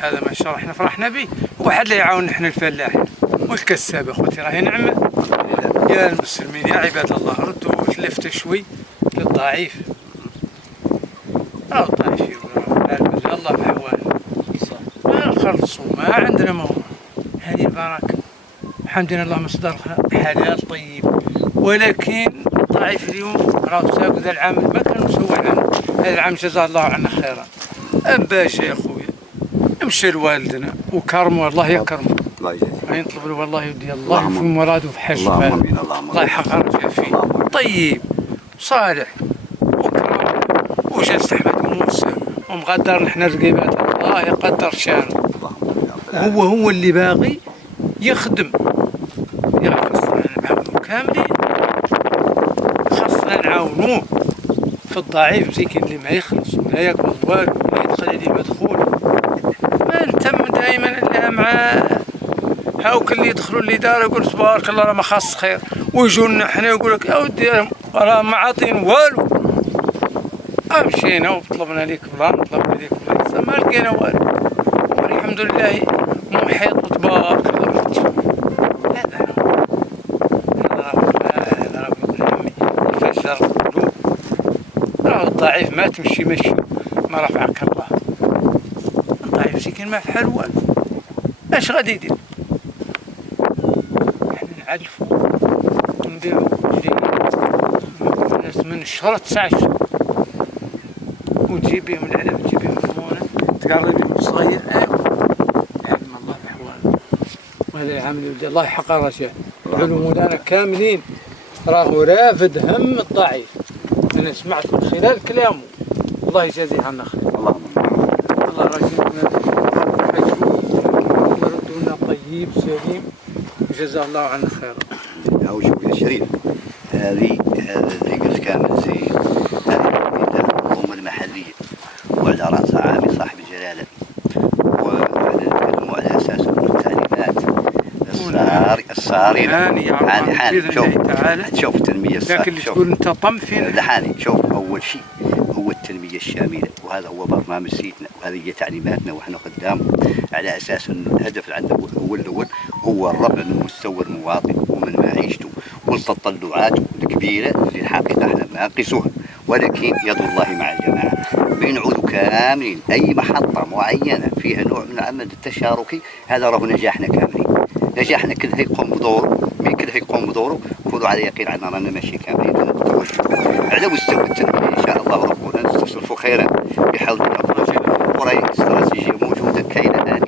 هذا ما شاء الله احنا فرحنا به. واحد اللي يعاون نحن الفلاحين والكساب اخوتي راهي نعمه. يا المسلمين يا عباد الله ردوا اللفته شوي للضعيف. راه الضعيف يقول الله بحواله ما نخلصوا ما عندنا ما هو. هذه البركه الحمد لله اللهم مصدر حلال طيب. ولكن الضعيف اليوم راه ساق ذا العام ما كان مسوى عنه. هذا العام جزاه الله عنا خيرا. باشا يا خويا نمشي لوالدنا وكرمه الله يكرمه. الله يجزيه. يطلب له والله يودي الله في مراده في حج. الله يحقق رجع فيه. طيب صالح وكرم وجلس احمد موسى ومقدر نحن رقيبات الله يقدر شانه. هو اللي باغي يخدم. يا خاصنا نعاونوه كاملين. خاصنا نعاونوه في الضعيف مسكين اللي ما يخلص ولا يقبض والو ولا يدخل عليه مدخول. ما نهتم دائما الا مع هاوك اللي يدخلوا اللي دار يقول تبارك الله راه ما خاص خير. ويجوا لنا حنا يقول لك يا ودي راه ما عاطين والو. مشينا وطلبنا ليك فلان طلبنا ليك فلان ما لقينا والو. والحمد لله محيط وتبارك الله. هذا راه الهم يفجر القلوب. راه الضعيف ما تمشي مشي ما رفعك الله. الضعيف مسكين ما في حال والو. اش غادي يدير؟ احنا نعلفو ونبيعو الناس من الشهر 9 شهور وتجيب بهم العلب تجيب بهم المونة تقرب بهم صغير. يعلم الله بحواله. وهذا العام اللي ولد الله يحقق رجاء. علماءنا كاملين راهو رافد هم الضعيف. انا سمعت من خلال كلامه الله يجازيه عنا خير. الله راجعنا وردوا لنا طيب سليم وجزاه الله عنا خير. هاو شوف يا شريف هذا اللي قلت كامل زين. هذه الأمة المحلية وعلى رأسها عامي صاحب الجلالة. وعلى على أساس التعليمات الصارمة. حاني شوف التنمية الصارمة. لكن اللي تقول أنت طم فينا. لحاني شوف أول شيء هو التنمية الشاملة. وهذا هو برنامج سيتنا وهذه هي تعليماتنا وإحنا قدامه على أساس أن الهدف اللي عندنا الأول هو الرفع من مستوى المواطن ومن معيشته والتطلعات الكبيرة اللي الحقيقة احنا ناقصوها. ولكن يد الله مع الجماعة. بنعود كاملين أي محطة معينة فيها نوع من العمل التشاركي هذا راه نجاحنا كاملين. نجاحنا كلها يقوم بدوره كلها يقوم بدوره. كونوا على يقين عنا رانا ماشي كاملين على مستوى التنمية إن شاء الله ربنا نستصرفوا خيرا بحول الله. وراي استراتيجية موجودة كاينة الآن